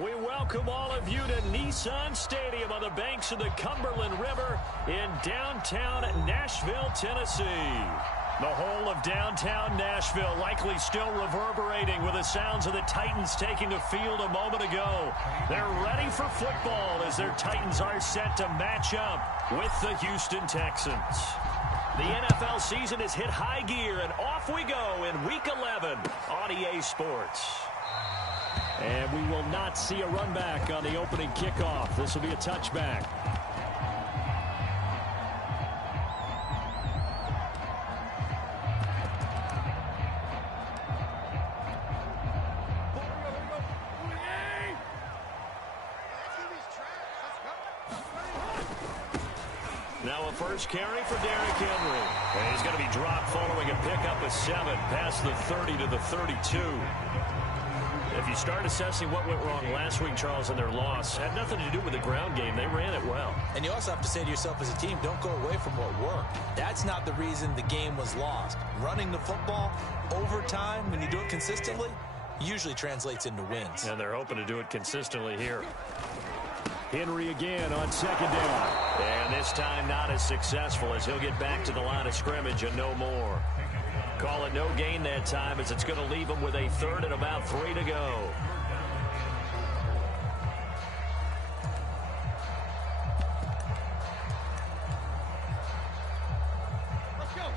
We welcome all of you to Nissan Stadium on the banks of the Cumberland River in downtown Nashville, Tennessee. The whole of downtown Nashville likely still reverberating with the sounds of the Titans taking the field a moment ago. They're ready for football as their Titans are set to match up with the Houston Texans. The NFL season has hit high gear, and off we go in Week 11 on EA Sports. And we will not see a run back on the opening kickoff. This will be a touchback. Now a first carry for Derrick Henry. And he's going to be dropped following a pickup of 7 past the 30 to the 32. If you start assessing what went wrong last week, Charles, in their loss, had nothing to do with the ground game. They ran it well. And you also have to say to yourself as a team, don't go away from what worked. That's not the reason the game was lost. Running the football over time, when you do it consistently, usually translates into wins. And they're hoping to do it consistently here. Henry again on second down. And this time not as successful as he'll get back to the line of scrimmage and no more. Call it no gain that time as it's going to leave him with a third and about 3 to go. Let's go.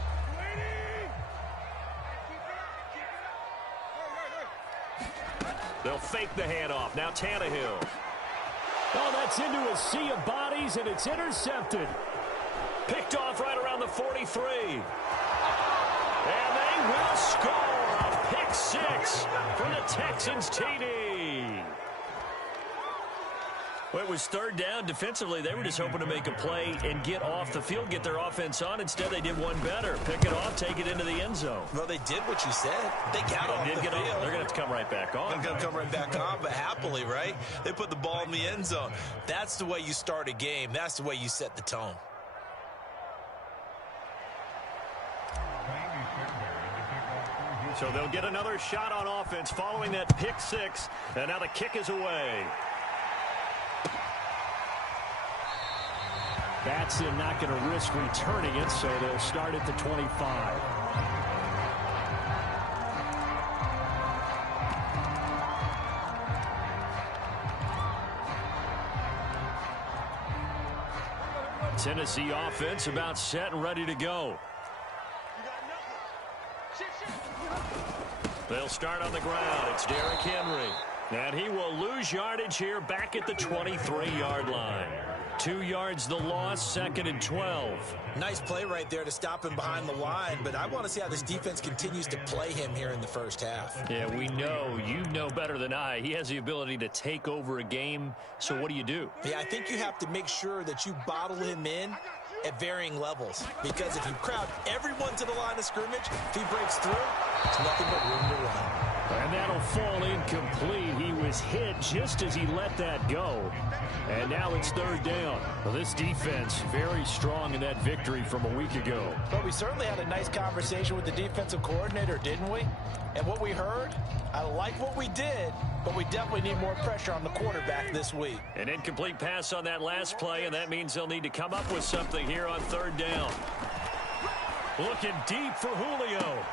They'll fake the handoff. Now Tannehill. Oh, that's into a sea of bodies, and it's intercepted. Picked off right around the 43. And they will score a pick 6 for the Texans TD. Well, it was third down. Defensively, they were just hoping to make a play and get off the field, get their offense on. Instead, they did one better. Pick it off, take it into the end zone. Well, they did what you said. They got off the field. They're going to have to come right back on. They're going to come right back on, but happily, right? They put the ball in the end zone. That's the way you start a game. That's the way you set the tone. So they'll get another shot on offense following that pick 6. And now the kick is away. Batson not going to risk returning it, so they'll start at the 25. Tennessee offense about set and ready to go. They'll start on the ground. It's Derrick Henry. And he will lose yardage here back at the 23-yard line. 2 yards the loss, 2nd and 12. Nice play right there to stop him behind the line, but I want to see how this defense continues to play him here in the first half. Yeah, we know. You know better than I. He has the ability to take over a game, so what do you do? Yeah, I think you have to make sure that you bottle him in at varying levels, because if you crowd everyone to the line of scrimmage, if he breaks through, it's nothing but room to run. And that'll fall incomplete. He was hit just as he let that go. And now it's third down. Well, this defense very strong in that victory from a week ago. But we certainly had a nice conversation with the defensive coordinator, didn't we? And what we heard, I like what we did, but we definitely need more pressure on the quarterback this week. An incomplete pass on that last play, and that means they'll need to come up with something here on third down. Looking deep for Julio.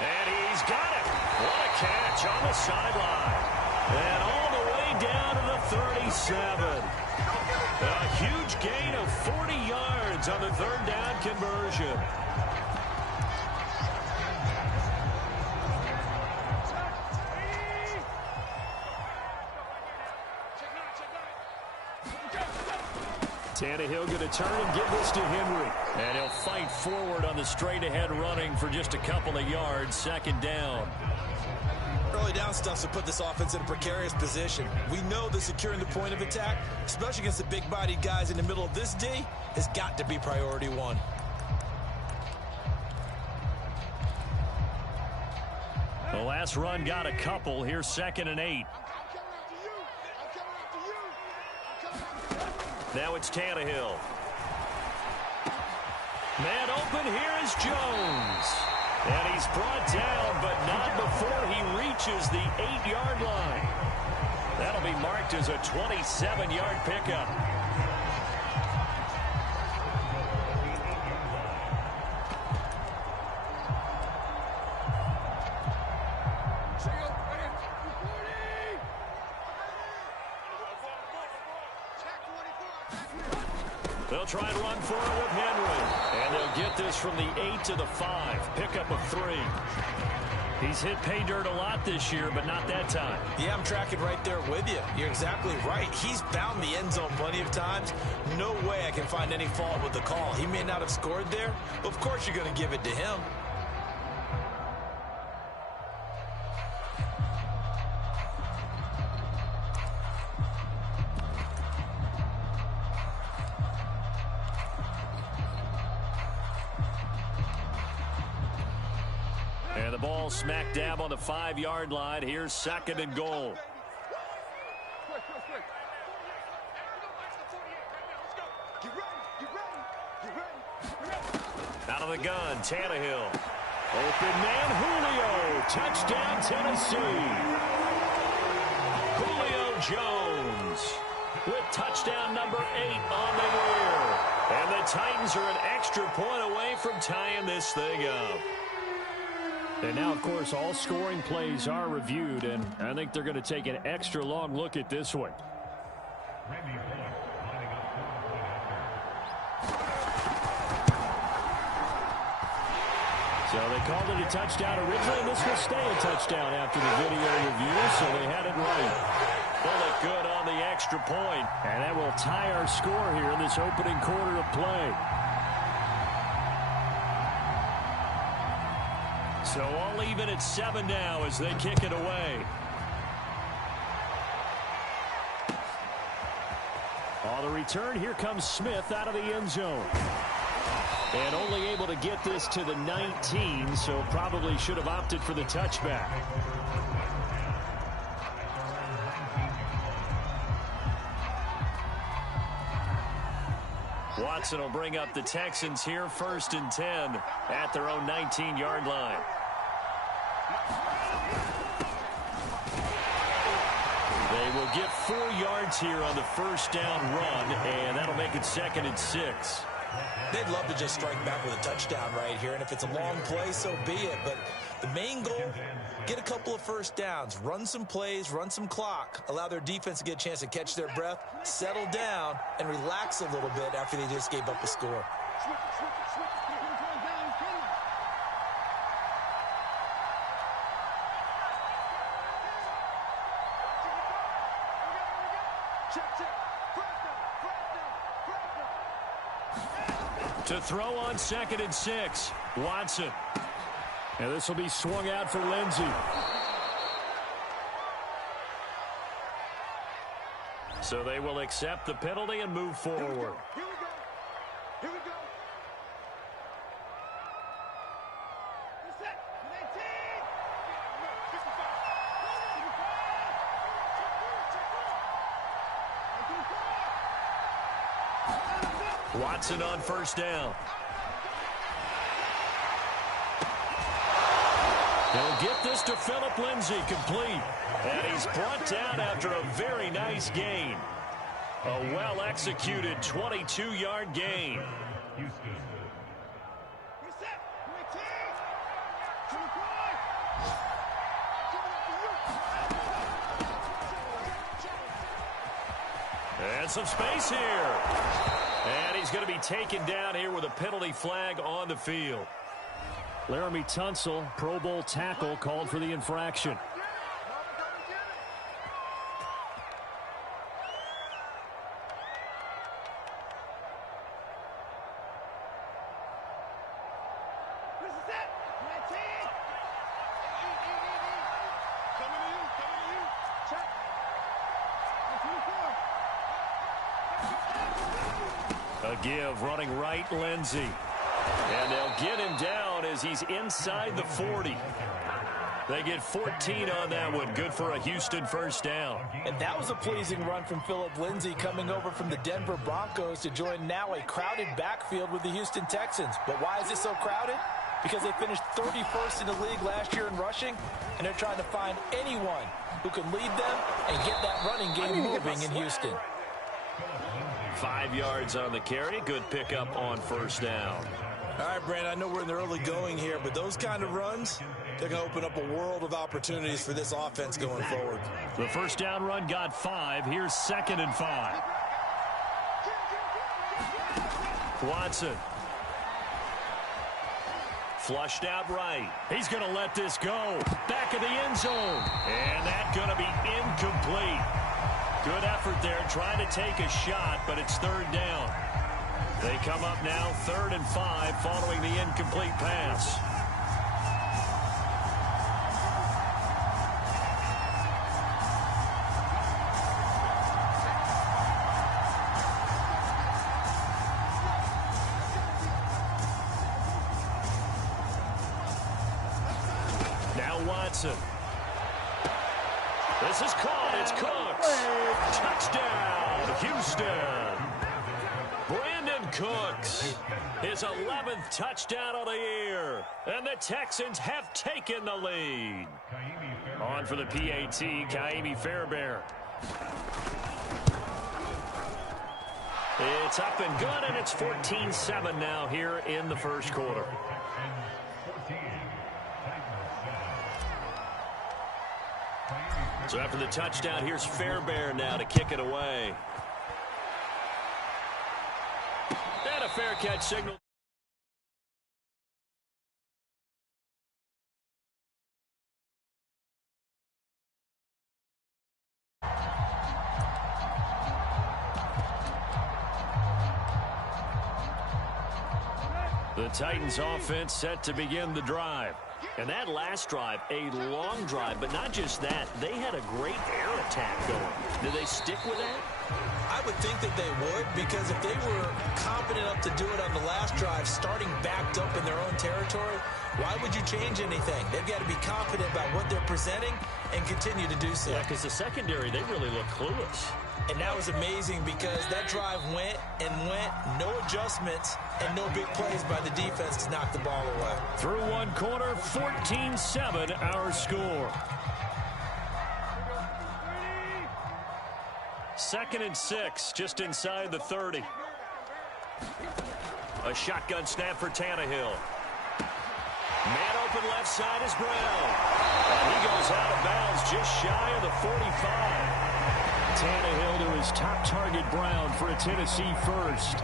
And he's got it. What a catch on the sideline. And all the way down to the 37. A huge gain of 40 yards on the third down conversion. Tannehill going to turn and give this to Henry. And he'll fight forward on the straight-ahead running for just a couple of yards. 2nd down. Early down stuff to put this offense in a precarious position. We know that securing the point of attack, especially against the big-bodied guys in the middle of this D, has got to be priority 1. The last run got a couple. Here's 2nd and 8. Now it's Tannehill. Man open, here is Jones. And he's brought down, but not before he reaches the 8-yard line. That'll be marked as a 27-yard pickup. They'll try and run for it with Henry. And they'll get this from the 8 to the 5. Pickup of 3. He's hit pay dirt a lot this year, but not that time. Yeah, I'm tracking right there with you. You're exactly right. He's found the end zone plenty of times. No way I can find any fault with the call. He may not have scored there, but of course you're going to give it to him. And the ball smack dab on the 5-yard line. Here's 2nd and goal. Out of the gun, Tannehill. Open man, Julio. Touchdown, Tennessee. Julio Jones with touchdown number 8 on the year. And the Titans are an extra point away from tying this thing up. And now, of course, all scoring plays are reviewed, and I think they're going to take an extra long look at this one. So they called it a touchdown originally, and this will stay a touchdown after the video review, so they had it right. Bullet good on the extra point, and that will tie our score here in this opening quarter of play. So all even at 7 now as they kick it away. On the return, here comes Smith out of the end zone. And only able to get this to the 19, so probably should have opted for the touchback. Watson will bring up the Texans here, 1st and 10 at their own 19-yard line. They will get 4 yards here on the first down run, and that'll make it 2nd and 6. They'd love to just strike back with a touchdown right here, and if it's a long play, so be it. But the main goal, get a couple of first downs, run some plays, run some clock, allow their defense to get a chance to catch their breath, settle down, and relax a little bit after they just gave up a score. To throw on 2nd and 6, Watson. And this will be swung out for Lindsey. So they will accept the penalty and move forward. Here we go. Here we go. Watson on first down. He'll get this to Phillip Lindsay, complete. And he's brought down after a very nice gain. A well-executed 22-yard gain. And some space here. And he's going to be taken down here with a penalty flag on the field. Laramie Tunsil, Pro Bowl tackle, called for the infraction. A give, running right, Lindsey. And they'll get him down as he's inside the 40. They get 14 on that one. Good for a Houston first down. And that was a pleasing run from Phillip Lindsay, coming over from the Denver Broncos to join now a crowded backfield with the Houston Texans. But why is it so crowded? because they finished 31st in the league last year in rushing, and they're trying to find anyone who can lead them and get that running game moving in Houston. 5 yards on the carry. Good pickup on first down. All right, Brandon, I know we're in the early going here, but those kind of runs, they're going to open up a world of opportunities for this offense going forward. The first down run got 5. Here's 2nd and 5. Watson. Flushed out right. He's going to let this go. Back of the end zone. And that's going to be incomplete. Good effort there trying to take a shot, but it's 3rd down. They come up now 3rd and 5 following the incomplete pass. Now Watson. This is caught. It's Cooks. Touchdown, Houston. Brandon Cooks, his 11th touchdown of the year. And the Texans have taken the lead. On for the PAT, Kaimi Fairbairn. It's up and good, and it's 14-7 now here in the first quarter. So after the touchdown, here's Fairbairn now to kick it away. And a fair catch signal. The Titans offense set to begin the drive. And that last drive, a long drive, but not just that. They had a great air attack going. Did they stick with that? I would think that they would, because if they were confident enough to do it on the last drive, starting backed up in their own territory, why would you change anything? They've got to be confident about what they're presenting and continue to do so. Yeah, because the secondary, they really look clueless. And that was amazing because that drive went and went, no adjustments, and no big plays by the defense to knock the ball away. Through one quarter, 14-7 our score. 2nd and 6, just inside the 30. A shotgun snap for Tannehill. Man open left side is Brown. And he goes out of bounds just shy of the 45. Tannehill to his top target, Brown, for a Tennessee first.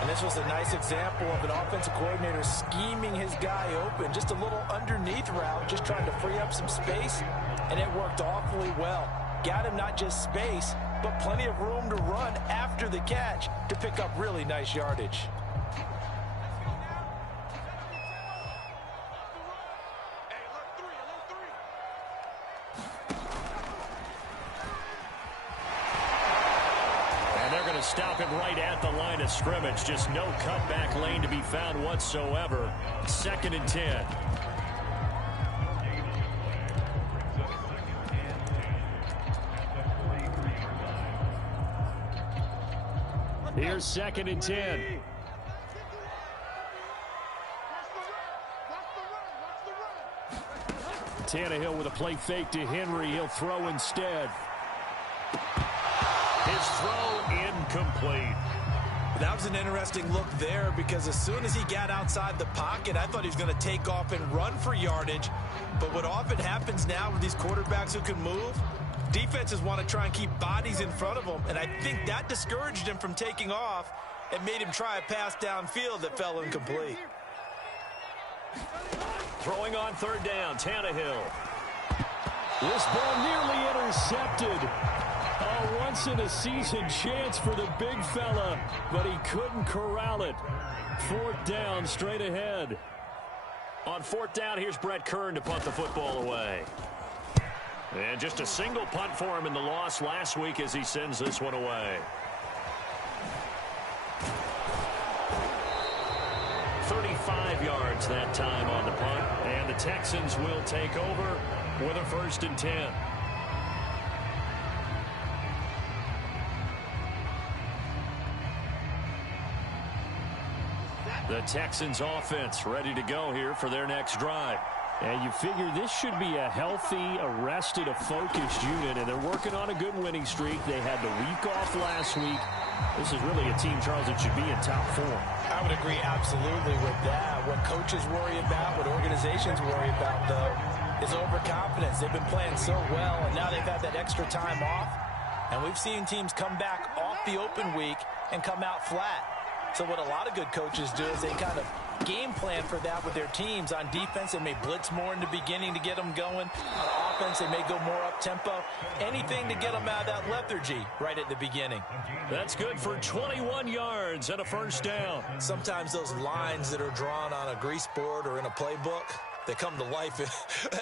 And this was a nice example of an offensive coordinator scheming his guy open. Just a little underneath route, just trying to free up some space, and it worked awfully well. Got him not just space, but plenty of room to run after the catch to pick up really nice yardage. Stop him right at the line of scrimmage. Just no cutback lane to be found whatsoever. 2nd and 10. Here's 2nd and 10. Tannehill with a play fake to Henry. He'll throw instead. His throw incomplete. That was an interesting look there because as soon as he got outside the pocket, I thought he was going to take off and run for yardage. But what often happens now with these quarterbacks who can move, defenses want to try and keep bodies in front of them. And I think that discouraged him from taking off and made him try a pass downfield that fell incomplete. Throwing on 3rd down, Tannehill. This ball nearly intercepted. A once-in-a-season chance for the big fella, but he couldn't corral it. 4th down, straight ahead. On 4th down, here's Brett Kern to punt the football away. And just a single punt for him in the loss last week as he sends this one away. 35 yards that time on the punt, and the Texans will take over with a 1st and 10. The Texans offense ready to go here for their next drive. And you figure this should be a healthy, arrested, a focused unit, and they're working on a good winning streak. They had the week off last week. This is really a team, Charles, that should be in top form. I would agree absolutely with that. What coaches worry about, what organizations worry about, though, is overconfidence. They've been playing so well, and now they've had that extra time off. And we've seen teams come back off the open week and come out flat. So what a lot of good coaches do is they kind of game plan for that with their teams. On defense, they may blitz more in the beginning to get them going. On offense, they may go more up-tempo. Anything to get them out of that lethargy right at the beginning. That's good for 21 yards and a first down. Sometimes those lines that are drawn on a grease board or in a playbook, they come to life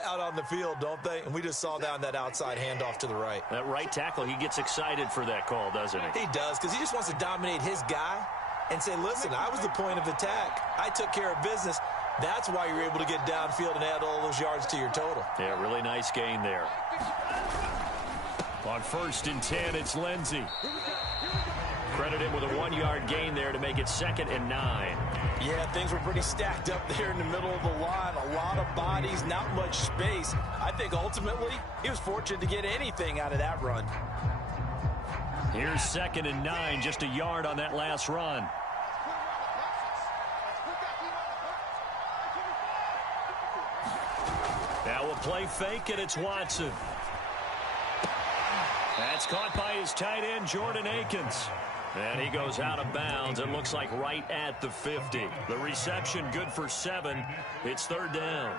out on the field, don't they? And we just saw that on that outside handoff to the right. That right tackle, he gets excited for that call, doesn't he? He does, because he just wants to dominate his guy and say, listen, I was the point of attack. I took care of business. That's why you're able to get downfield and add all those yards to your total. Yeah, really nice gain there. On 1st and 10, it's Lindsey. Credit him with a 1-yard gain there to make it 2nd and 9. Yeah, things were pretty stacked up there in the middle of the line. A lot of bodies, not much space. I think ultimately he was fortunate to get anything out of that run. Here's 2nd and 9, just a yard on that last run. Now we'll play fake, and it's Watson. That's caught by his tight end, Jordan Akins. And he goes out of bounds. It looks like right at the 50. The reception good for 7. It's 3rd down.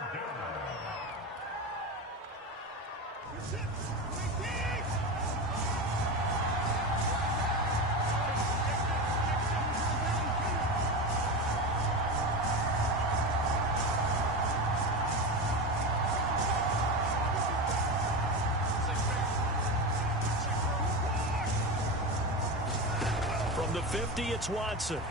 From the 50, it's Watson.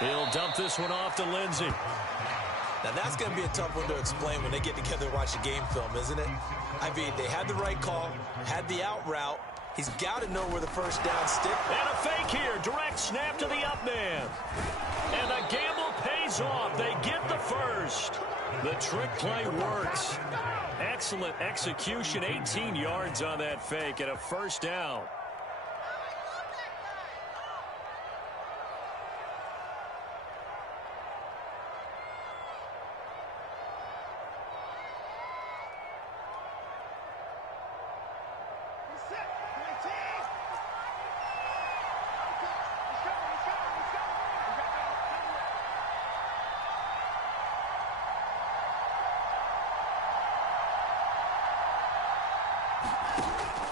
He'll dump this one off to Lindsey. Now, that's going to be a tough one to explain when they get together and watch the game film, isn't it? I mean, they had the right call, had the out route. He's got to know where the first down stick. And a fake here. Direct snap to the up man. And the gamble pays off. They get the first. The trick play works. Excellent execution. 18 yards on that fake and a first down.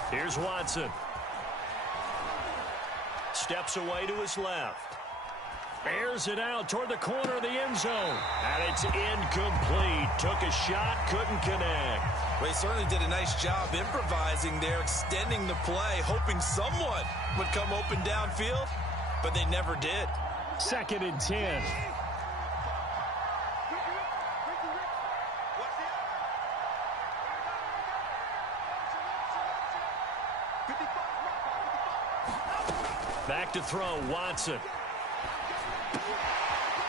Here's Watson. Steps away to his left. Airs it out toward the corner of the end zone. And it's incomplete. Took a shot, couldn't connect. Well, he certainly did a nice job improvising there, extending the play, hoping someone would come open downfield, but they never did. 2nd and 10. Back to throw, Watson.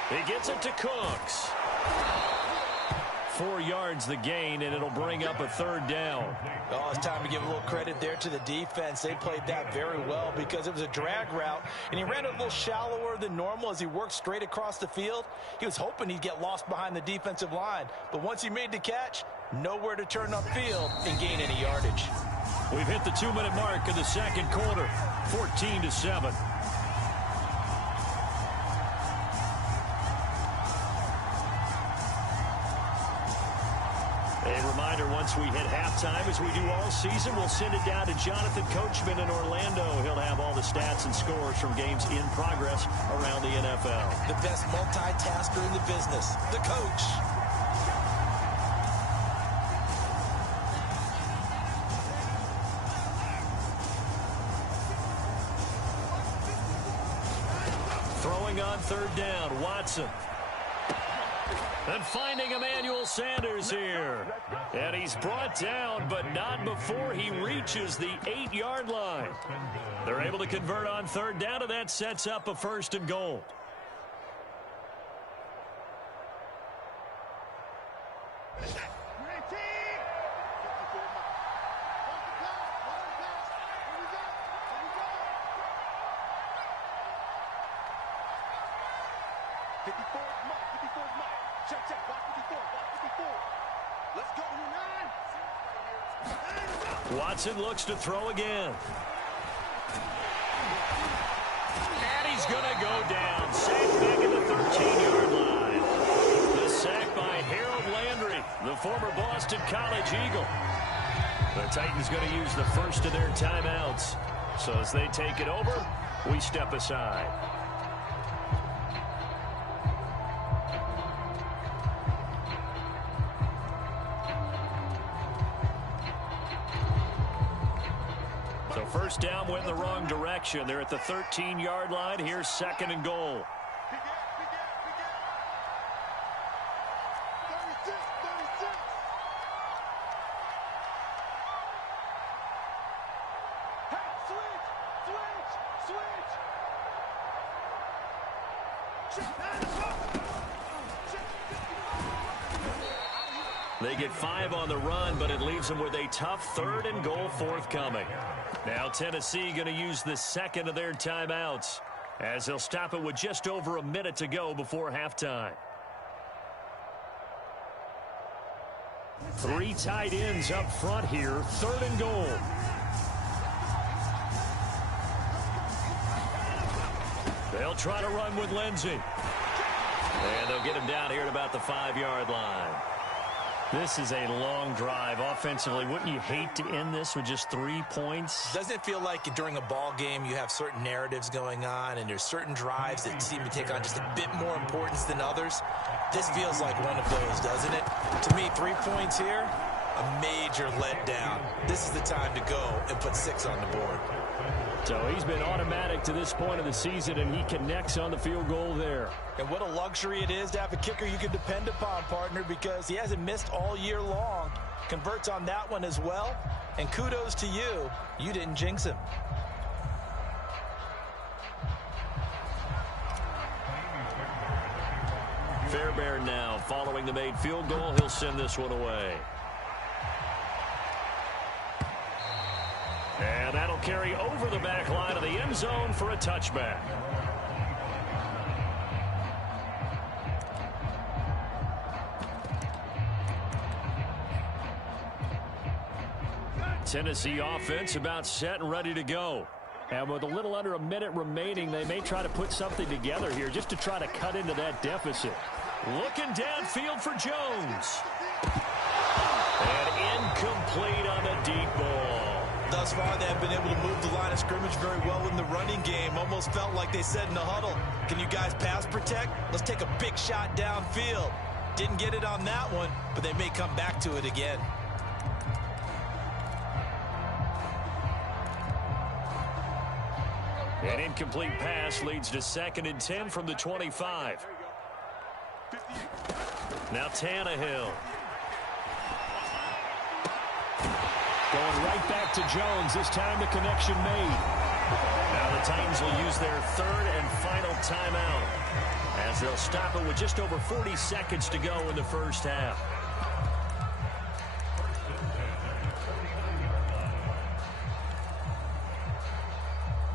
He gets it to Cooks. 4 yards the gain, and it'll bring up a 3rd down. Oh, it's time to give a little credit there to the defense. They played that very well because it was a drag route, and he ran it a little shallower than normal as he worked straight across the field. He was hoping he'd get lost behind the defensive line, but once he made the catch, nowhere to turn upfield and gain any yardage. We've hit the 2-minute mark in the 2nd quarter, 14-7. A reminder, once we hit halftime, as we do all season, we'll send it down to Jonathan Coachman in Orlando. He'll have all the stats and scores from games in progress around the NFL. The best multitasker in the business, the coach. Throwing on 3rd down, Watson. And finding Emmanuel Sanders here. And he's brought down, but not before he reaches the 8-yard line. They're able to convert on third down, and that sets up a 1st and goal. Watson looks to throw again. And he's going to go down. Sacked back at the 13-yard line. The sack by Harold Landry, the former Boston College Eagle. The Titans going to use the first of their timeouts. So as they take it over, we step aside. So first down went in the wrong direction. They're at the 13-yard line. Here's 2nd and goal. They get 5 on the run, but it leaves them with a tough 3rd and goal forthcoming. Now Tennessee going to use the 2nd of their timeouts as they'll stop it with just over a minute to go before halftime. 3 tight ends up front here, 3rd and goal. They'll try to run with Lindsey. And they'll get him down here at about the 5-yard line. This is a long drive offensively. Wouldn't you hate to end this with just 3 points? Doesn't it feel like during a ball game you have certain narratives going on and there's certain drives that seem to take on just a bit more importance than others? This feels like one of those, doesn't it? To me, 3 points here, a major letdown. This is the time to go and put 6 on the board. So he's been automatic to this point of the season, and he connects on the field goal there. And what a luxury it is to have a kicker you can depend upon, partner, because he hasn't missed all year long. Converts on that one as well. And kudos to you. You didn't jinx him. Fairbairn now following the made field goal. He'll send this one away. And that'll carry over the back line of the end zone for a touchback. Tennessee offense about set and ready to go. And with a little under a minute remaining, they may try to put something together here just to try to cut into that deficit. Looking downfield for Jones. And incomplete on the deep ball. Thus far, they have been able to move the line of scrimmage very well in the running game. Almost felt like they said in the huddle, can you guys pass protect? Let's take a big shot downfield. Didn't get it on that one, but they may come back to it again. An incomplete pass leads to 2nd and 10 from the 25. Now Tannehill. Going right back to Jones. This time the connection made. Now the Titans will use their 3rd and final timeout as they'll stop it with just over 40 seconds to go in the first half.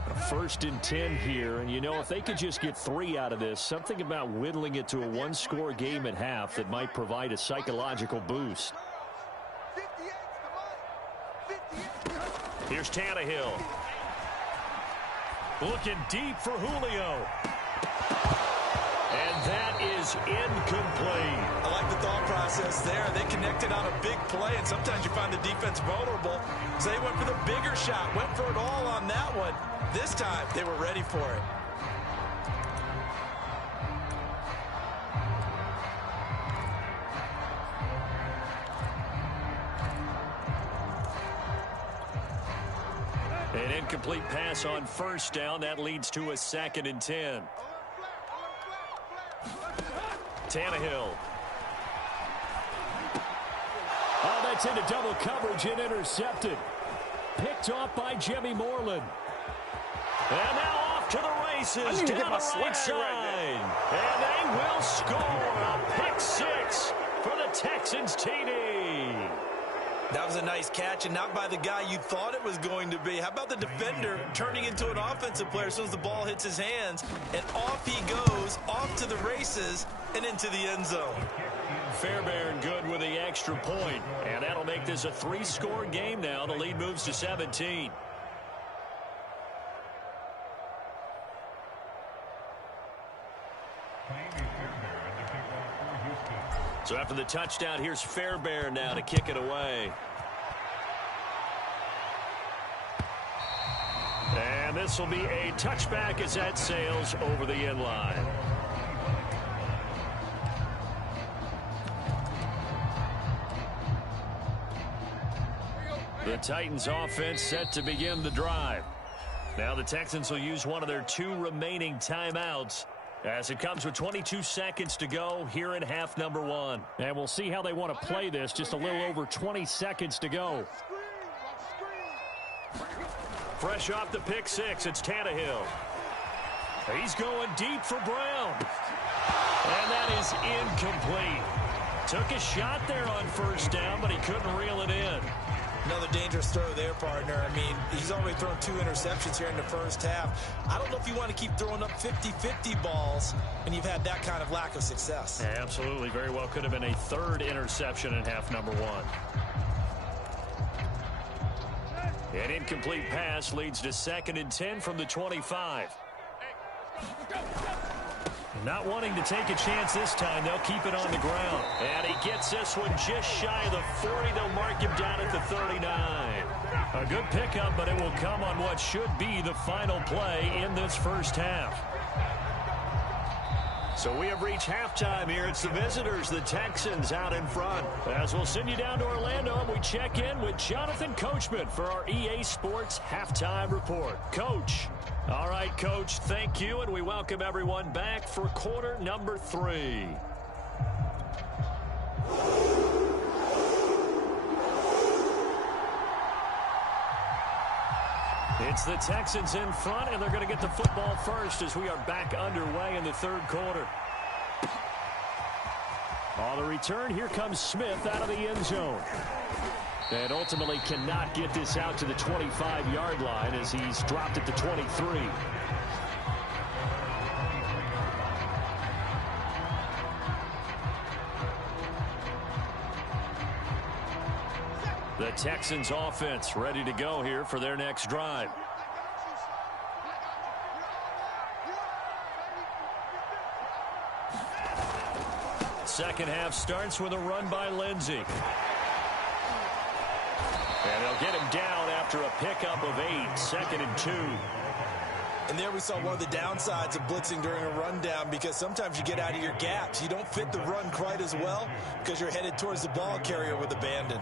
A 1st and 10 here, and you know, if they could just get 3 out of this, something about whittling it to a 1-score game at half that might provide a psychological boost. Here's Tannehill. Looking deep for Julio. And that is incomplete. I like the thought process there. They connected on a big play, and sometimes you find the defense vulnerable. So they went for the bigger shot, went for it all on that one. This time, they were ready for it. An incomplete pass on 1st down. That leads to a 2nd and 10. Tannehill that's into double coverage and intercepted. Picked off by Jimmy Moreland. And now off to the races down the right side. And they will score a pick six for the Texans TD. That was a nice catch, and not by the guy you thought it was going to be. How about the defender turning into an offensive player as soon as the ball hits his hands, and off he goes, off to the races, and into the end zone. Fairbairn good with the extra point, and that'll make this a 3-score game now. The lead moves to 17. So after the touchdown, here's Fairbairn now to kick it away. And this will be a touchback as that sails over the end line. The Titans offense set to begin the drive. Now the Texans will use one of their 2 remaining timeouts, as it comes with 22 seconds to go here in half number 1. And we'll see how they want to play this. Just a little over 20 seconds to go. Fresh off the pick six, it's Tannehill. He's going deep for Brown. And that is incomplete. Took a shot there on first down, but he couldn't reel it in. Another dangerous throw there, partner. I mean, he's already thrown 2 interceptions here in the first half. I don't know if you want to keep throwing up 50-50 balls when you've had that kind of lack of success. Yeah, absolutely. Very well could have been a 3rd interception in half number 1. An incomplete pass leads to 2nd and 10 from the 25. Not wanting to take a chance this time, they'll keep it on the ground. And he gets this one just shy of the 40. They'll mark him down at the 39. A good pickup, but it will come on what should be the final play in this first half. So we have reached halftime here. It's the visitors, the Texans, out in front. As we'll send you down to Orlando, and we check in with Jonathan Coachman for our EA Sports Halftime Report. Coach. All right, Coach, thank you, and we welcome everyone back for quarter number 3. It's the Texans in front, and they're going to get the football first as we are back underway in the 3rd quarter. On the return, here comes Smith out of the end zone. And ultimately cannot get this out to the 25-yard line as he's dropped at the 23. The Texans offense ready to go here for their next drive. Second half starts with a run by Lindsey. And they'll get him down after a pickup of 8, 2nd and 2. And there we saw one of the downsides of blitzing during a rundown, because sometimes you get out of your gaps. You don't fit the run quite as well because you're headed towards the ball carrier with abandon.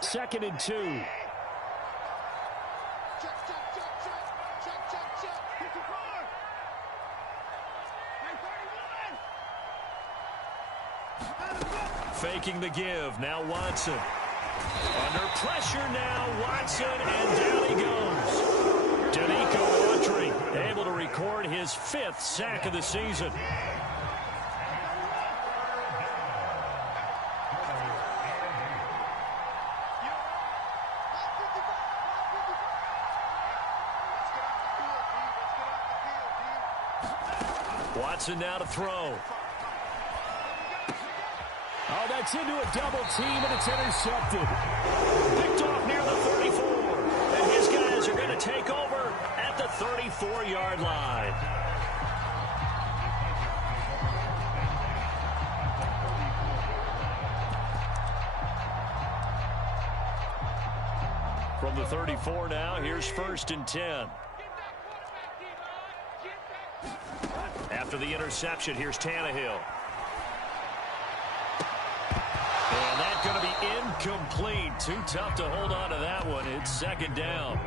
2nd and 2. Faking the give. Now Watson. Under pressure now. Watson, and down he goes. Danico Autry able to record his 5th sack of the season. Watson now to throw. Oh, that's into a double team, and it's intercepted. Picked off near the 34. And his guys are going to take over at the 34-yard line. From the 34 now, here's 1st and 10. After the interception, here's Tannehill. And that going to be incomplete. Too tough to hold on to that one. It's second down.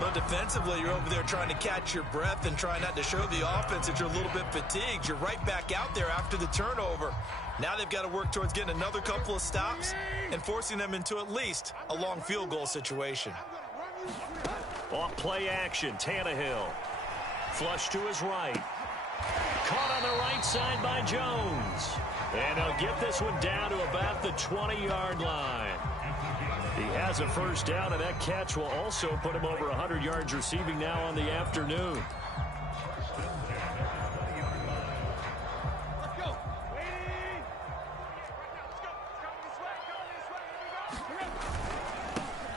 But defensively, you're over there trying to catch your breath and try not to show the offense that you're a little bit fatigued. You're right back out there after the turnover. Now they've got to work towards getting another couple of stops and forcing them into at least a long field goal situation. Off play action, Tannehill. Flush to his right. Caught on the right side by Jones. And he'll get this one down to about the 20-yard line. He has a first down, and that catch will also put him over 100 yards receiving now on the afternoon.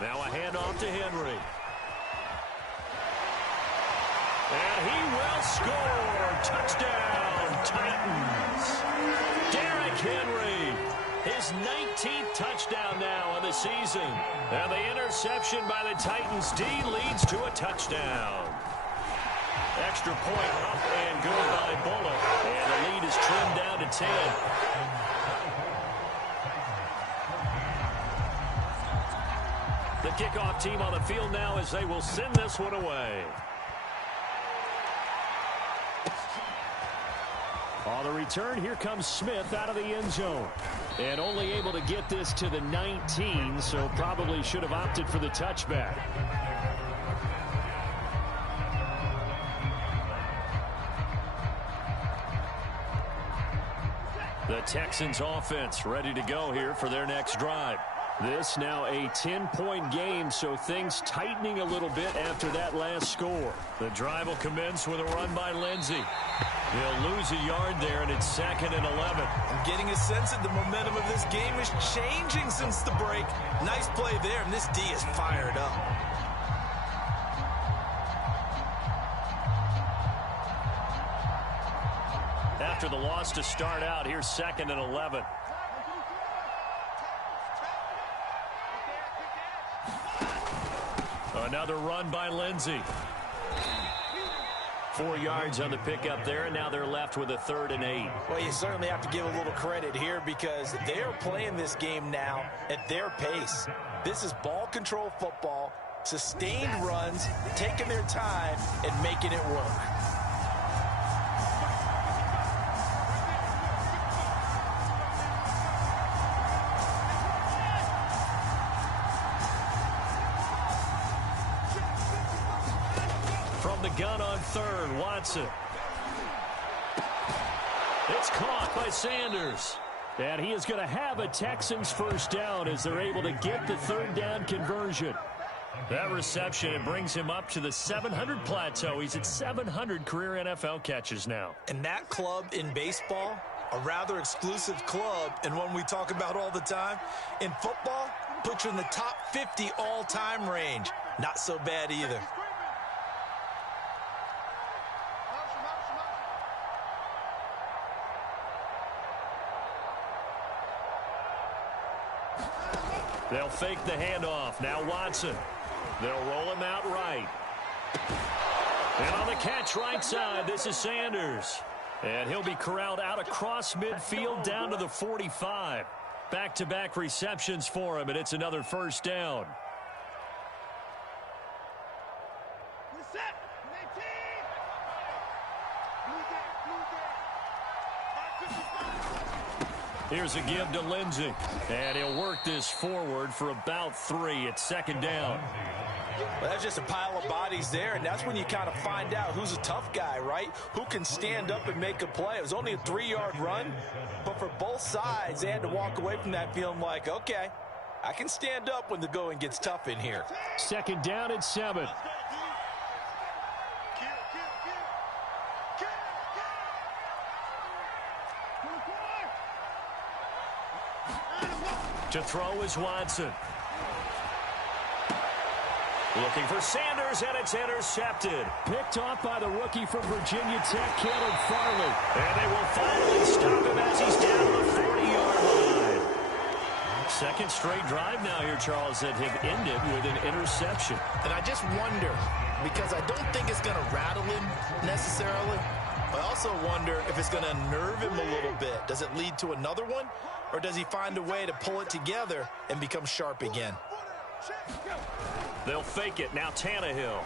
Now a handoff to Henry. And he will score. Touchdown, Titans. Derrick Henry, his 19th touchdown now of the season. And the interception by the Titans D leads to a touchdown. Extra point up and good by Bullock. And the lead is trimmed down to 10. The kickoff team on the field now as they will send this one away. On the return, here comes Smith out of the end zone. And only able to get this to the 19, so probably should have opted for the touchback. The Texans offense ready to go here for their next drive. This now a 10-point game, so things tightening a little bit after that last score. The drive will commence with a run by Lindsey. He'll lose a yard there, and it's 2nd and 11. I'm getting a sense that the momentum of this game is changing since the break. Nice play there, and this D is fired up. After the loss to start out, here's 2nd and 11. Another run by Lindsey. 4 yards on the pickup there, and now they're left with a 3rd and 8. Well, you certainly have to give a little credit here because they are playing this game now at their pace. This is ball control football, sustained runs, taking their time, and making it work. From the gun on 3rd, Watson. It's caught by Sanders. And he is going to have a Texans first down as they're able to get the 3rd down conversion. That reception, it brings him up to the 700 plateau. He's at 700 career NFL catches now. And that club in baseball, a rather exclusive club and one we talk about all the time. In football, puts you in the top 50 all-time range. Not so bad either. They'll fake the handoff. Now Watson. They'll roll him out right. And on the catch right side, this is Sanders. And he'll be corralled out across midfield down to the 45. Back-to-back receptions for him, and it's another first down. Here's a give to Lindsey. And he'll work this forward for about 3 at 2nd down. Well, that's just a pile of bodies there, and that's when you kind of find out who's a tough guy, right? Who can stand up and make a play. It was only a 3-yard run, but for both sides, they had to walk away from that feeling like, okay, I can stand up when the going gets tough in here. 2nd down at 7. To throw is Watson. Looking for Sanders, and it's intercepted. Picked off by the rookie from Virginia Tech, Caleb Farley. And they will finally stop him as he's down to the 40-yard line. 2nd straight drive now here, Charles, that have ended with an interception. And I just wonder, because I don't think it's going to rattle him necessarily, I also wonder if it's going to unnerve him a little bit. Does it lead to another one? or does he find a way to pull it together and become sharp again? They'll fake it. Now Tannehill.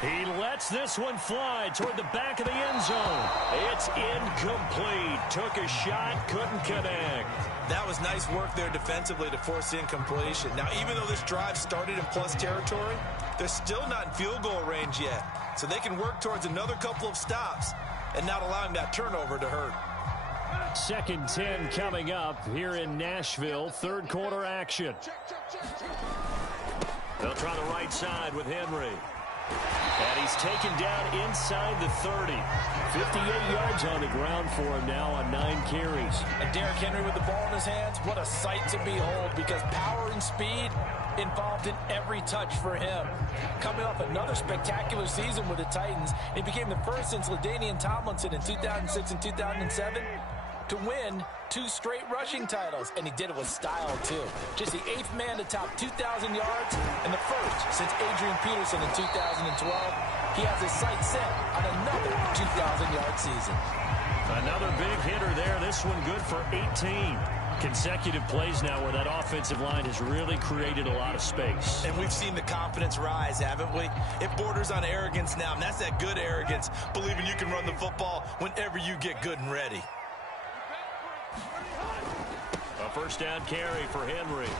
He lets this one fly toward the back of the end zone. It's incomplete. Took a shot, couldn't connect. That was nice work there defensively to force the incompletion. Now, even though this drive started in plus territory, they're still not in field goal range yet. So they can work towards another couple of stops and not allowing that turnover to hurt. 2nd and 10 coming up here in Nashville. Third quarter action. They'll try the right side with Henry. And he's taken down inside the 30. 58 yards on the ground for him now on 9 carries. And Derrick Henry with the ball in his hands, what a sight to behold, because power and speed involved in every touch for him. Coming off another spectacular season with the Titans, he became the first since LaDainian Tomlinson in 2006 and 2007 to win 2 straight rushing titles, and he did it with style too. Just the 8th man to top 2,000 yards and the first since Adrian Peterson in 2012. He has his sights set on another 2,000-yard season. Another big hitter there. This one good for 18. Consecutive plays now where that offensive line has really created a lot of space. And we've seen the confidence rise, haven't we? It borders on arrogance now, and that's that good arrogance, believing you can run the football whenever you get good and ready. A first down carry for Henry.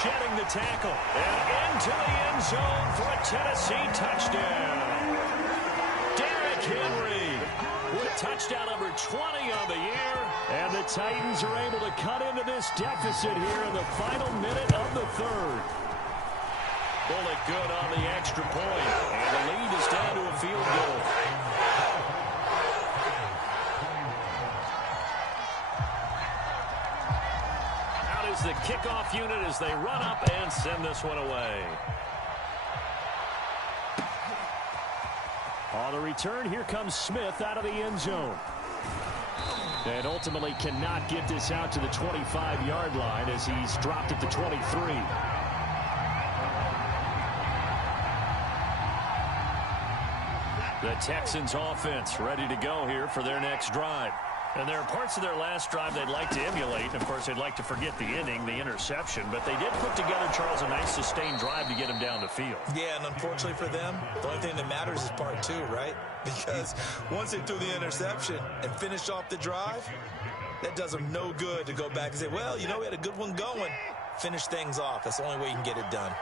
Shedding the tackle. And into the end zone for a Tennessee touchdown. Derrick Henry with touchdown number 20 on the year. And the Titans are able to cut into this deficit here in the final minute of the third. Bullet good on the extra point. And the lead is down to a field goal. The kickoff unit as they run up and send this one away. On the return, here comes Smith out of the end zone. And ultimately cannot get this out to the 25-yard line as he's dropped at the 23. The Texans offense ready to go here for their next drive. And there are parts of their last drive they'd like to emulate. And, of course, they'd like to forget the inning, the interception. But they did put together, Charles, a nice sustained drive to get him down the field. Yeah, and unfortunately for them, the only thing that matters is part 2, right? Because once they threw the interception and finished off the drive, that does them no good to go back and say, well, you know, we had a good one going. Finish things off. That's the only way you can get it done.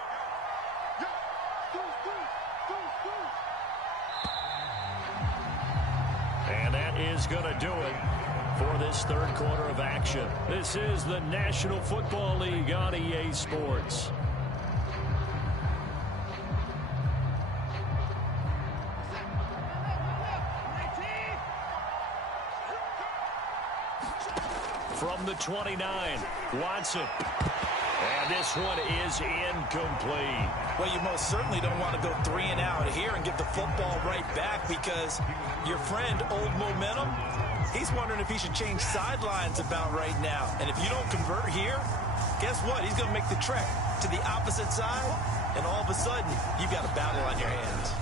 And that is going to do it for this third quarter of action. This is the National Football League on EA Sports. From the 29, Watson. And this one is incomplete. Well, you most certainly don't want to go 3 and out here and give the football right back, because your friend, Old Momentum, he's wondering if he should change sidelines about right now. And if you don't convert here, guess what? He's going to make the trek to the opposite side, and all of a sudden, you've got a battle on your hands.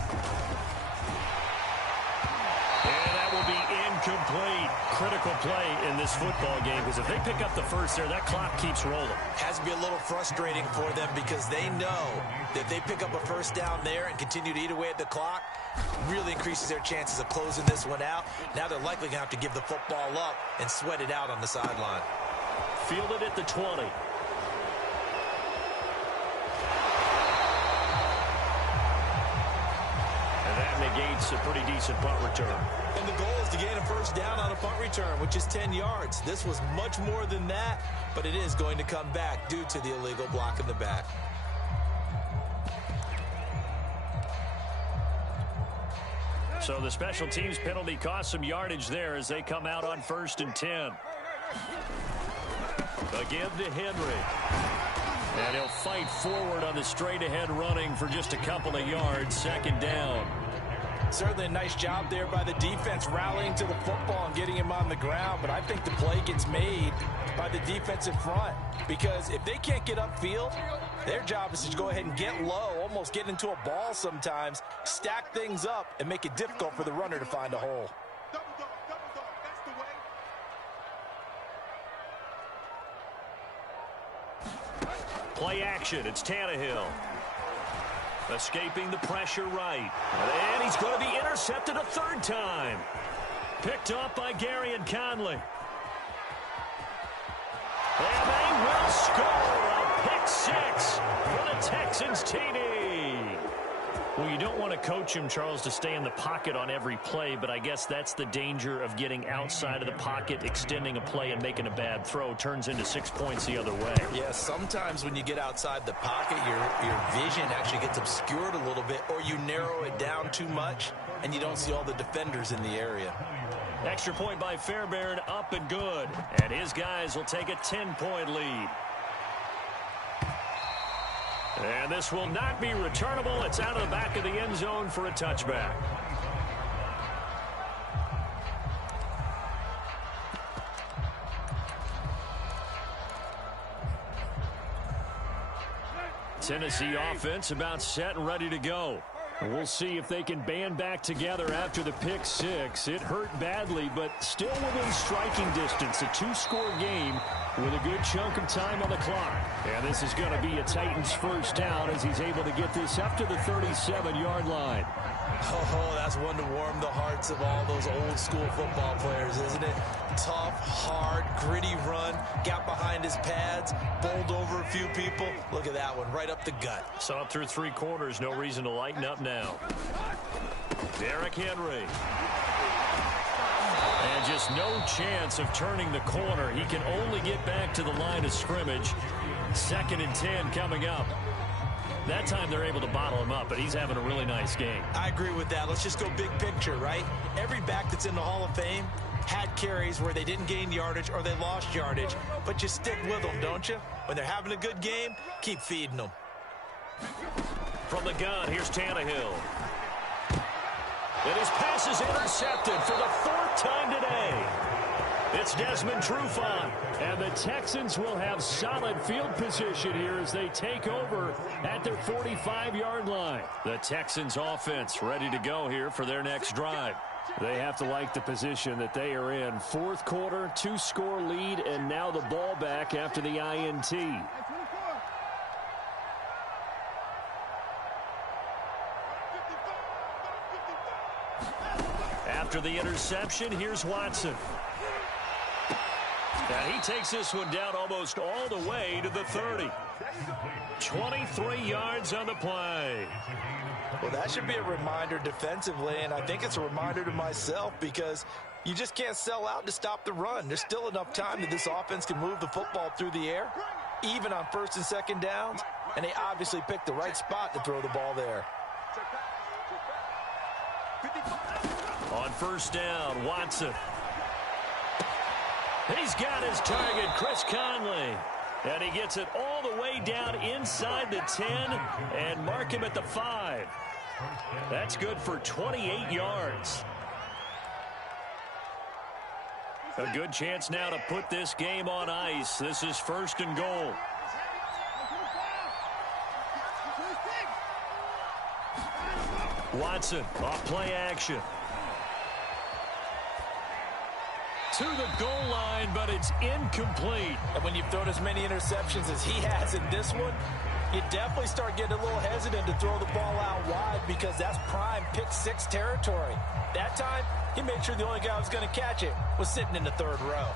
And that will be incomplete. Critical play in this football game, because if they pick up the first there, that clock keeps rolling. Has to be a little frustrating for them, because they know that if they pick up a first down there and continue to eat away at the clock, really increases their chances of closing this one out. Now they're likely going to have to give the football up and sweat it out on the sideline. Fielded at the 20. And that negates a pretty decent punt return. And the goal is to gain a first down on a punt return, which is 10 yards. This was much more than that, but it is going to come back due to the illegal block in the back. So the special teams penalty cost some yardage there as they come out on 1st and 10. Again to Henry. And he'll fight forward on the straight-ahead running for just a couple of yards. 2nd down. Certainly a nice job there by the defense rallying to the football and getting him on the ground. But I think the play gets made by the defensive front, because if they can't get upfield, their job is to go ahead and get low, almost get into a ball sometimes, stack things up, and make it difficult for the runner to find a hole. Play action. It's Tannehill. Escaping the pressure right. And he's going to be intercepted a third time. Picked up by Gary and Conley. And they will score a pick six for the Texans TD. Well, you don't want to coach him, Charles, to stay in the pocket on every play, but I guess that's the danger of getting outside of the pocket, extending a play, and making a bad throw. Turns into 6 points the other way. Yeah, sometimes when you get outside the pocket, your vision actually gets obscured a little bit, or you narrow it down too much, and you don't see all the defenders in the area. Extra point by Fairbairn, up and good. And his guys will take a 10-point lead. And this will not be returnable. It's out of the back of the end zone for a touchback. Tennessee offense about set and ready to go. We'll see if they can band back together after the pick six. It hurt badly, but still within striking distance. A two-score game with a good chunk of time on the clock. And this is going to be a Titans first down as he's able to get this up to the 37-yard line. Oh, that's one to warm the hearts of all those old-school football players, isn't it? Tough, hard, gritty run, got behind his pads, bowled over a few people. Look at that one, right up the gut. Saw it through three quarters, no reason to lighten up now. Derrick Henry. And just no chance of turning the corner. He can only get back to the line of scrimmage. 2nd and 10 coming up. That time they're able to bottle him up, but he's having a really nice game. I agree with that. Let's just go big picture, right? Every back that's in the Hall of Fame had carries where they didn't gain yardage or they lost yardage, but you stick with them, don't you? When they're having a good game, keep feeding them. From the gun, here's Tannehill. And his pass is intercepted for the 4th time today. It's Desmond Trufant. And the Texans will have solid field position here as they take over at their 45-yard line. The Texans offense ready to go here for their next drive. They have to like the position that they are in. 4th quarter, 2-score lead, and now the ball back after the INT. After the interception, here's Watson. And he takes this one down almost all the way to the 30. 23 yards on the play. Well, that should be a reminder defensively, and I think it's a reminder to myself because you just can't sell out to stop the run. There's still enough time that this offense can move the football through the air, even on 1st and 2nd downs, and they obviously picked the right spot to throw the ball there. On 1st down, Watson. He's got his target, Chris Conley. And he gets it all the way down inside the 10 and mark him at the 5. That's good for 28 yards. A good chance now to put this game on ice. This is 1st and goal. Watson off play action. To the goal line, but it's incomplete. And when you've thrown as many interceptions as he has in this one, you definitely start getting a little hesitant to throw the ball out wide because that's prime pick 6 territory. That time, he made sure the only guy who was going to catch it was sitting in the 3rd row.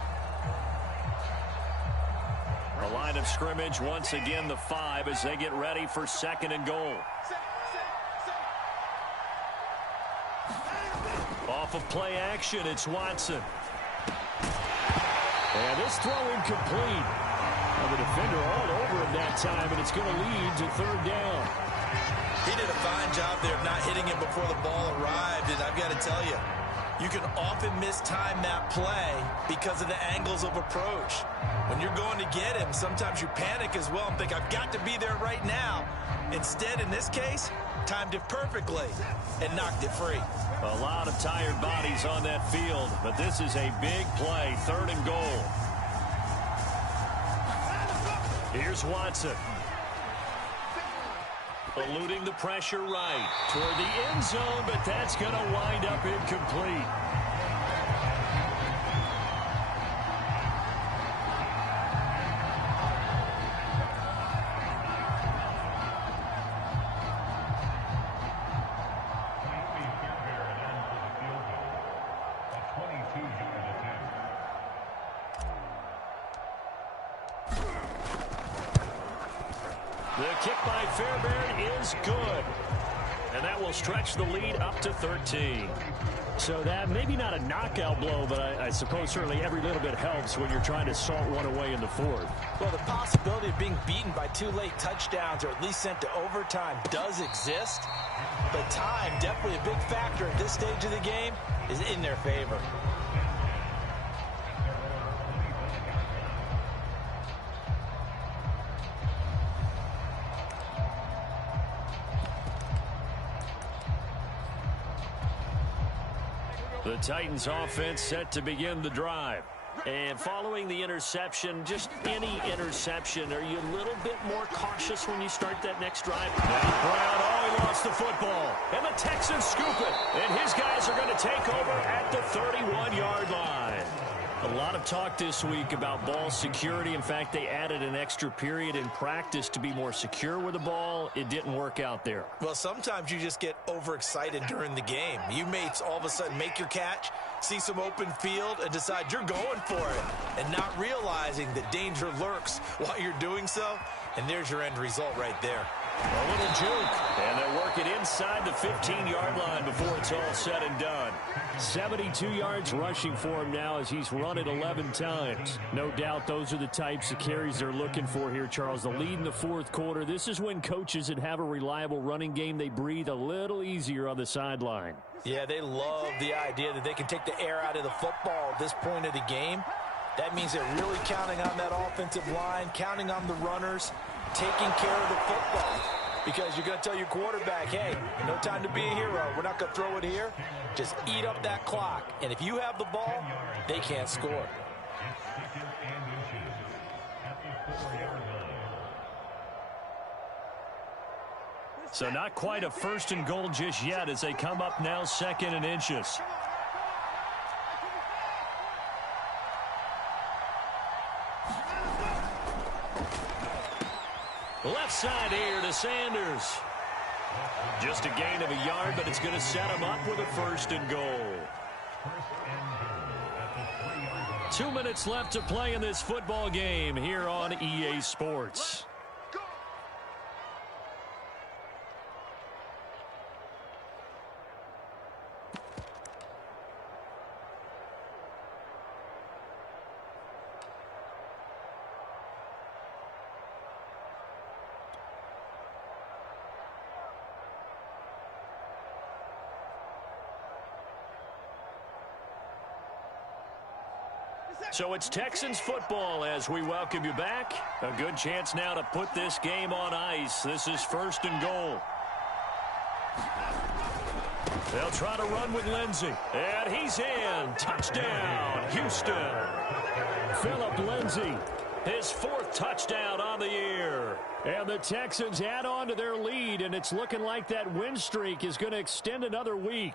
A line of scrimmage, once again the 5 as they get ready for 2nd and goal. Off of play action, it's Watson. And this throw incomplete. And the defender all over him that time, and it's going to lead to 3rd down. He did a fine job there of not hitting him before the ball arrived, and I've got to tell you, you can often mistime that play because of the angles of approach. When you're going to get him, sometimes you panic as well and think, I've got to be there right now. Instead, in this case, timed it perfectly and knocked it free. A lot of tired bodies on that field, but this is a big play, 3rd and goal. Here's Watson. Eluding the pressure right toward the end zone, but that's going to wind up incomplete. kick by Fairbairn is good. And that will stretch the lead up to 13. So that maybe not a knockout blow, but I suppose certainly every little bit helps when you're trying to salt one away in the fourth. Well, the possibility of being beaten by 2 late touchdowns or at least sent to overtime does exist. But time, definitely a big factor at this stage of the game, is in their favor. The Titans offense set to begin the drive. And following the interception, just any interception, are you a little bit more cautious when you start that next drive? Now Brown, he lost the football. And the Texans scoop it. And his guys are going to take over at the 31-yard line. A lot of talk this week about ball security. In fact, they added an extra period in practice to be more secure with the ball. It didn't work out there. Well, sometimes you just get overexcited during the game. You may all of a sudden make your catch, see some open field, and decide you're going for it, and not realizing that danger lurks while you're doing so. And there's your end result right there. A little juke, and they'll work it inside the 15-yard line before it's all said and done. 72 yards rushing for him now as he's run it 11 times. No doubt those are the types of carries they're looking for here, Charles. The lead in the fourth quarter. This is when coaches that have a reliable running game, they breathe a little easier on the sideline. Yeah, they love the idea that they can take the air out of the football at this point of the game. That means they're really counting on that offensive line, counting on the runners, taking care of the football. Because you're going to tell your quarterback, hey, no time to be a hero. We're not going to throw it here. Just eat up that clock. And if you have the ball, they can't score. So not quite a 1st and goal just yet as they come up now 2nd and inches. Left side here to Sanders. Just a gain of a yard, but it's going to set him up with a 1st and goal. 2 minutes left to play in this football game here on EA Sports. So it's Texans football as we welcome you back. A good chance now to put this game on ice. This is 1st and goal. They'll try to run with Lindsey. And he's in. Touchdown, Houston. Phillip Lindsey. His 4th touchdown on the year. And the Texans add on to their lead, and it's looking like that win streak is going to extend another week.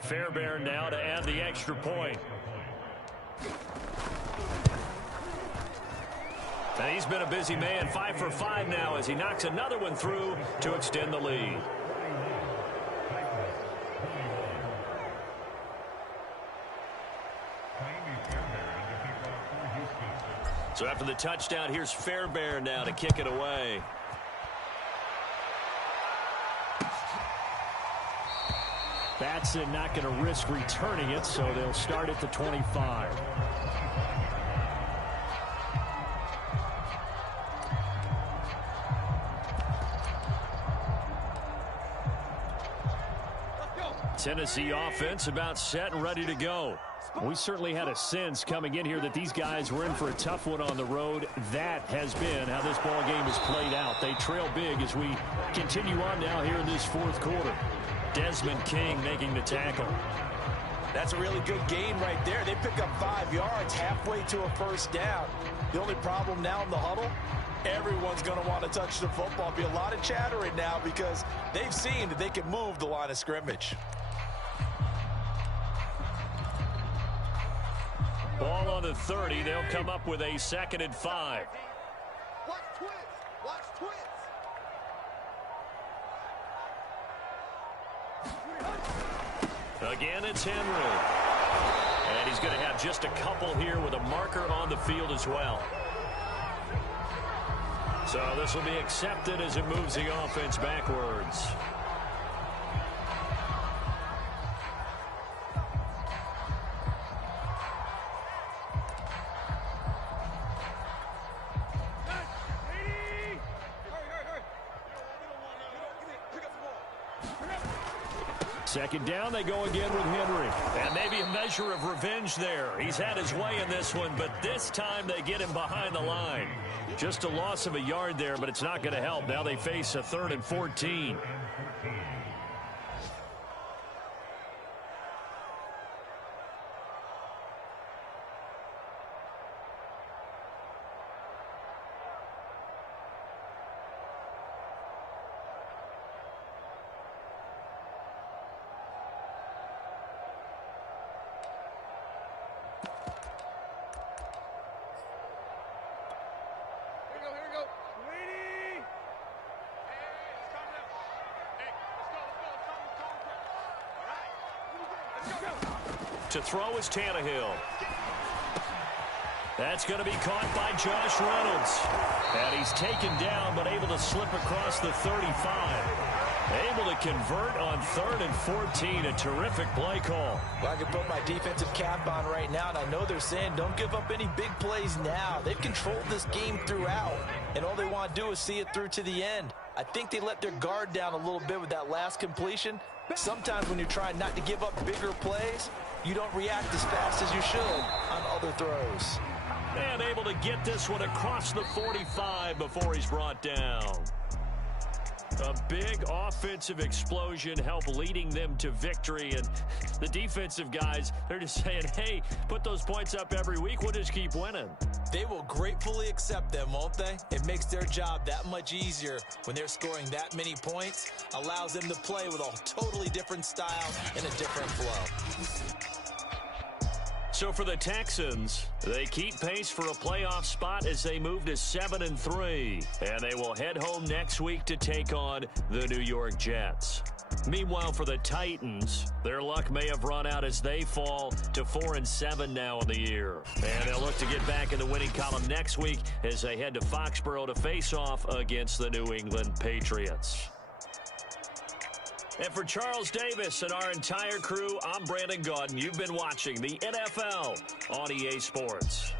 Fairbairn now to add the extra point. And he's been a busy man, 5 for 5 now as he knocks another one through to extend the lead. So after the touchdown, here's Fairbairn now to kick it away. Batson not going to risk returning it, so they'll start at the 25. Tennessee offense about set and ready to go. We certainly had a sense coming in here that these guys were in for a tough one on the road. That has been how this ball game has played out. They trail big as we continue on now here in this fourth quarter. Desmond King making the tackle. That's a really good gain right there. They pick up 5 yards halfway to a 1st down. The only problem now in the huddle, everyone's going to want to touch the football. Be a lot of chattering now because they've seen that they can move the line of scrimmage. Ball on the 30. They'll come up with a 2nd and 5. Watch twins. Watch twins. Again, it's Henry. And he's going to have just a couple here with a marker on the field as well. So this will be accepted as it moves the offense backwards. Second down, they go again with Henry. And maybe a measure of revenge there. He's had his way in this one, but this time they get him behind the line. Just a loss of a yard there, but it's not going to help. Now they face a 3rd and 14. To throw is Tannehill. That's going to be caught by Josh Reynolds. And he's taken down, but able to slip across the 35. Able to convert on 3rd and 14. A terrific play call. Well, I can put my defensive cap on right now, and I know they're saying don't give up any big plays now. They've controlled this game throughout, and all they want to do is see it through to the end. I think they let their guard down a little bit with that last completion. Sometimes when you're trying not to give up bigger plays, you don't react as fast as you should on other throws. And able to get this one across the 45 before he's brought down. A big offensive explosion helped leading them to victory. And the defensive guys, they're just saying, hey, put those points up every week. We'll just keep winning. They will gratefully accept them, won't they? It makes their job that much easier when they're scoring that many points. Allows them to play with a totally different style and a different flow. So for the Texans, they keep pace for a playoff spot as they move to 7-3. And they will head home next week to take on the New York Jets. Meanwhile, for the Titans, their luck may have run out as they fall to 4-7 now in the year. And they'll look to get back in the winning column next week as they head to Foxborough to face off against the New England Patriots. And for Charles Davis and our entire crew, I'm Brandon Gaudin. You've been watching the NFL on EA Sports.